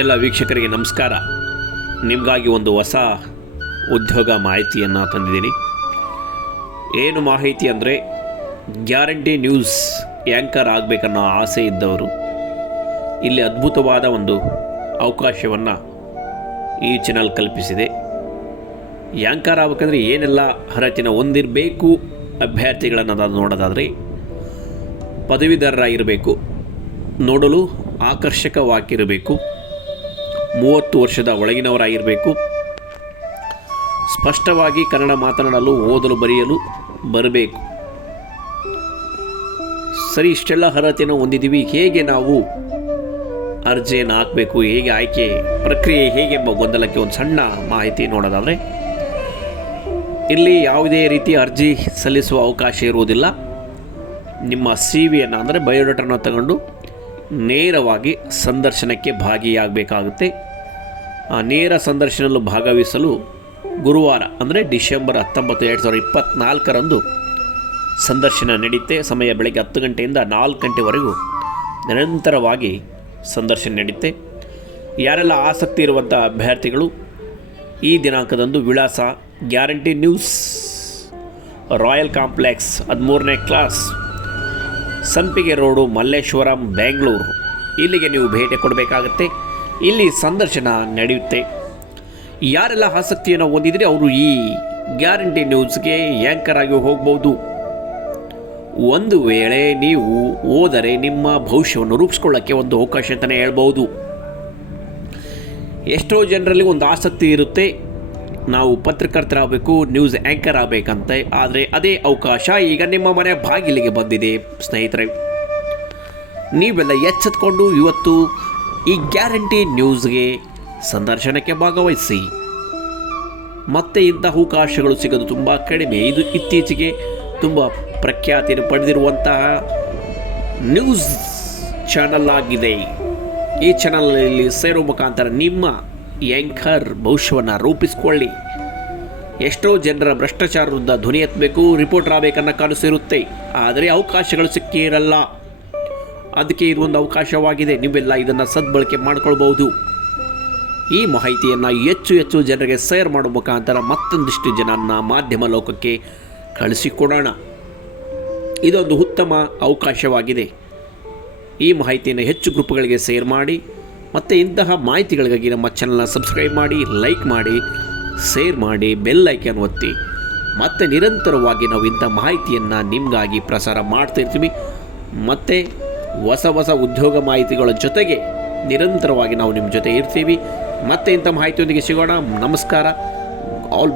ಎಲ್ಲ ವೀಕ್ಷಕರಿಗೆ ನಮಸ್ಕಾರ. ನಿಮಗಾಗಿ ಒಂದು ಹೊಸ ಉದ್ಯೋಗ ಮಾಹಿತಿಯನ್ನು ತಂದಿದ್ದೀನಿ. ಏನು ಮಾಹಿತಿ ಅಂದರೆ ಗ್ಯಾರಂಟಿ ನ್ಯೂಸ್ ಆ್ಯಂಕರ್ ಆಗಬೇಕನ್ನೋ ಆಸೆ ಇದ್ದವರು ಇಲ್ಲಿ ಅದ್ಭುತವಾದ ಒಂದು ಅವಕಾಶವನ್ನು ಈ ಚಾನಲ್ ಕಲ್ಪಿಸಿದೆ. ಆ್ಯಂಕರ್ ಆಗಬೇಕಂದ್ರೆ ಏನೆಲ್ಲ ಅರ್ಹತೆನ ಹೊಂದಿರಬೇಕು ಅಭ್ಯರ್ಥಿಗಳನ್ನು ನೋಡೋದಾದರೆ ಪದವೀಧರರಾಗಿರಬೇಕು, ನೋಡಲು ಆಕರ್ಷಕವಾಗಿರಬೇಕು. ಮೂವತ್ತು ವರ್ಷದ ಒಳಗಿನವರಾಗಿರಬೇಕು. ಸ್ಪಷ್ಟವಾಗಿ ಕನ್ನಡ ಮಾತನಾಡಲು, ಓದಲು ಬರೆಯಲು ಬರಬೇಕು. ಸರಿ, ಇಷ್ಟೆಲ್ಲ ಅರ್ಹತೆಯನ್ನು ಹೊಂದಿದ್ದೀವಿ. ಹೇಗೆ ನಾವು ಅರ್ಜಿಯನ್ನು ಹಾಕಬೇಕು, ಹೇಗೆ ಆಯ್ಕೆ ಪ್ರಕ್ರಿಯೆ ಹೇಗೆ ಎಂಬ ಗೊಂದಲಕ್ಕೆ ಒಂದು ಸಣ್ಣ ಮಾಹಿತಿ ನೋಡೋದಾದರೆ, ಇಲ್ಲಿ ಯಾವುದೇ ರೀತಿ ಅರ್ಜಿ ಸಲ್ಲಿಸುವ ಅವಕಾಶ ಇರುವುದಿಲ್ಲ. ನಿಮ್ಮ ಸಿ ವಿಯನ್ನು ಅಂದರೆ ಬಯೋಡಾಟನ್ನು ತಗೊಂಡು ನೇರವಾಗಿ ಸಂದರ್ಶನಕ್ಕೆ ಭಾಗಿಯಾಗಬೇಕಾಗುತ್ತೆ. ಆ ನೇರ ಸಂದರ್ಶನದಲ್ಲಿ ಭಾಗವಹಿಸಲು ಗುರುವಾರ, ಅಂದರೆ ಡಿಸೆಂಬರ್ ಹತ್ತೊಂಬತ್ತು ಎರಡು ಸಾವಿರದ ಇಪ್ಪತ್ತ್ನಾಲ್ಕರಂದು ಸಂದರ್ಶನ ನಡೆಯುತ್ತೆ ಸಮಯ ಬೆಳಗ್ಗೆ ಹತ್ತು ಗಂಟೆಯಿಂದ ನಾಲ್ಕು ಗಂಟೆವರೆಗೂ ನಿರಂತರವಾಗಿ ಸಂದರ್ಶನ ನಡೆಯುತ್ತೆ ಯಾರೆಲ್ಲ ಆಸಕ್ತಿ ಇರುವಂಥ ಅಭ್ಯರ್ಥಿಗಳು, ಈ ದಿನಾಂಕದಂದು ವಿಳಾಸ, ಗ್ಯಾರಂಟಿ ನ್ಯೂಸ್, ರಾಯಲ್ ಕಾಂಪ್ಲೆಕ್ಸ್ ಹದಿಮೂರನೇ ಕ್ಲಾಸ್ ಸಂಪಿಗೆ ರೋಡು ಮಲ್ಲೇಶ್ವರಂ, ಬೆಂಗಳೂರು. ಇಲ್ಲಿಗೆ ನೀವು ಭೇಟಿ ಕೊಡಬೇಕಾಗತ್ತೆ. ಇಲ್ಲಿ ಸಂದರ್ಶನ ನಡೆಯುತ್ತೆ. ಯಾರೆಲ್ಲ ಆಸಕ್ತಿಯನ್ನು ಹೊಂದಿದರೆ ಅವರು ಈ ಗ್ಯಾರಂಟಿ ನ್ಯೂಸ್ಗೆ ಆ್ಯಂಕರ್ ಆಗಿ ಹೋಗ್ಬೋದು. ಒಂದು ವೇಳೆ ನೀವು ಹೋದರೆ ನಿಮ್ಮ ಭವಿಷ್ಯವನ್ನು ರೂಪಿಸ್ಕೊಳ್ಳೋಕ್ಕೆ ಒಂದು ಅವಕಾಶ ಅಂತಲೇ ಹೇಳ್ಬೋದು. ಎಷ್ಟೋ ಜನರಲ್ಲಿ ಒಂದು ಆಸಕ್ತಿ ಇರುತ್ತೆ. ನಾವು ಪತ್ರಕರ್ತರಾಗಬೇಕು ನ್ಯೂಸ್ ಆ್ಯಂಕರ್ ಆಗಬೇಕಂತೆ. ಆದರೆ ಅದೇ ಅವಕಾಶ ಈಗ ನಿಮ್ಮ ಮನೆ ಬಾಗಿಲಿಗೆ ಬಂದಿದೆ. ಸ್ನೇಹಿತರೆ, ನೀವೆಲ್ಲ ಎಚ್ಚೆತ್ಕೊಂಡು ಇವತ್ತು ಈ ಗ್ಯಾರಂಟಿ ನ್ಯೂಸ್ಗೆ ಸಂದರ್ಶನಕ್ಕೆ ಭಾಗವಹಿಸಿ. ಮತ್ತೆ ಇಂಥ ಅವಕಾಶಗಳು ಸಿಗೋದು ತುಂಬ ಕಡಿಮೆ. ಇದು ಇತ್ತೀಚೆಗೆ ತುಂಬ ಪ್ರಖ್ಯಾತಿಯನ್ನು ಪಡೆದಿರುವಂತಹ ನ್ಯೂಸ್ ಚಾನಲ್ ಆಗಿದೆ. ಈ ಚಾನಲಲ್ಲಿ ಸೇರೋ ಮುಖಾಂತರ ನಿಮ್ಮ ಆ್ಯಂಕರ್ ಭವಿಷ್ಯವನ್ನು ರೂಪಿಸಿಕೊಳ್ಳಿ. ಎಷ್ಟೋ ಜನರ ಭ್ರಷ್ಟಾಚಾರ ಧ್ವನಿ ಎತ್ತಬೇಕು ರಿಪೋರ್ಟರ್ ಆಗಬೇಕನ್ನೋ ಕನಸಿರುತ್ತೆ ಆದರೆ ಅವಕಾಶಗಳು ಸಿಕ್ಕಿರಲ್ಲ ಅದಕ್ಕೆ ಇದೊಂದು ಅವಕಾಶವಾಗಿದೆ. ನೀವೆಲ್ಲ ಇದನ್ನು ಸದ್ಬಳಕೆ ಮಾಡಿಕೊಳ್ಬಹುದು. ಈ ಮಾಹಿತಿಯನ್ನು ಹೆಚ್ಚು ಹೆಚ್ಚು ಜನರಿಗೆ ಸೇರ್ ಮಾಡೋ ಮುಖಾಂತರ ಮತ್ತೊಂದಿಷ್ಟು ಜನನ ಮಾಧ್ಯಮ ಲೋಕಕ್ಕೆ ಕಳಿಸಿಕೊಡೋಣ. ಇದೊಂದು ಉತ್ತಮ ಅವಕಾಶವಾಗಿದೆ. ಈ ಮಾಹಿತಿಯನ್ನು ಹೆಚ್ಚು ಗ್ರೂಪ್ಗಳಿಗೆ ಸೇರ್ ಮಾಡಿ. ಮತ್ತು ಇಂತಹ ಮಾಹಿತಿಗಳಿಗಾಗಿ ನಮ್ಮ ಚಾನಲ್ನ ಸಬ್ಸ್ಕ್ರೈಬ್ ಮಾಡಿ ಲೈಕ್ ಮಾಡಿ ಶೇರ್ ಮಾಡಿ ಬೆಲ್ ಐಕನ್ ಒತ್ತಿ. ಮತ್ತು ನಿರಂತರವಾಗಿ ನಾವು ಇಂಥ ಮಾಹಿತಿಯನ್ನು ನಿಮಗಾಗಿ ಪ್ರಸಾರ ಮಾಡ್ತಾ ಇರ್ತೀವಿ. ಮತ್ತು ಹೊಸ ಹೊಸ ಉದ್ಯೋಗ ಮಾಹಿತಿಗಳ ಜೊತೆಗೆ ನಿರಂತರವಾಗಿ ನಾವು ನಿಮ್ಮ ಜೊತೆ ಇರ್ತೀವಿ. ಮತ್ತೆ ಇಂಥ ಮಾಹಿತಿಯೊಂದಿಗೆ ಸಿಗೋಣ. ನಮಸ್ಕಾರ. ಆಲ್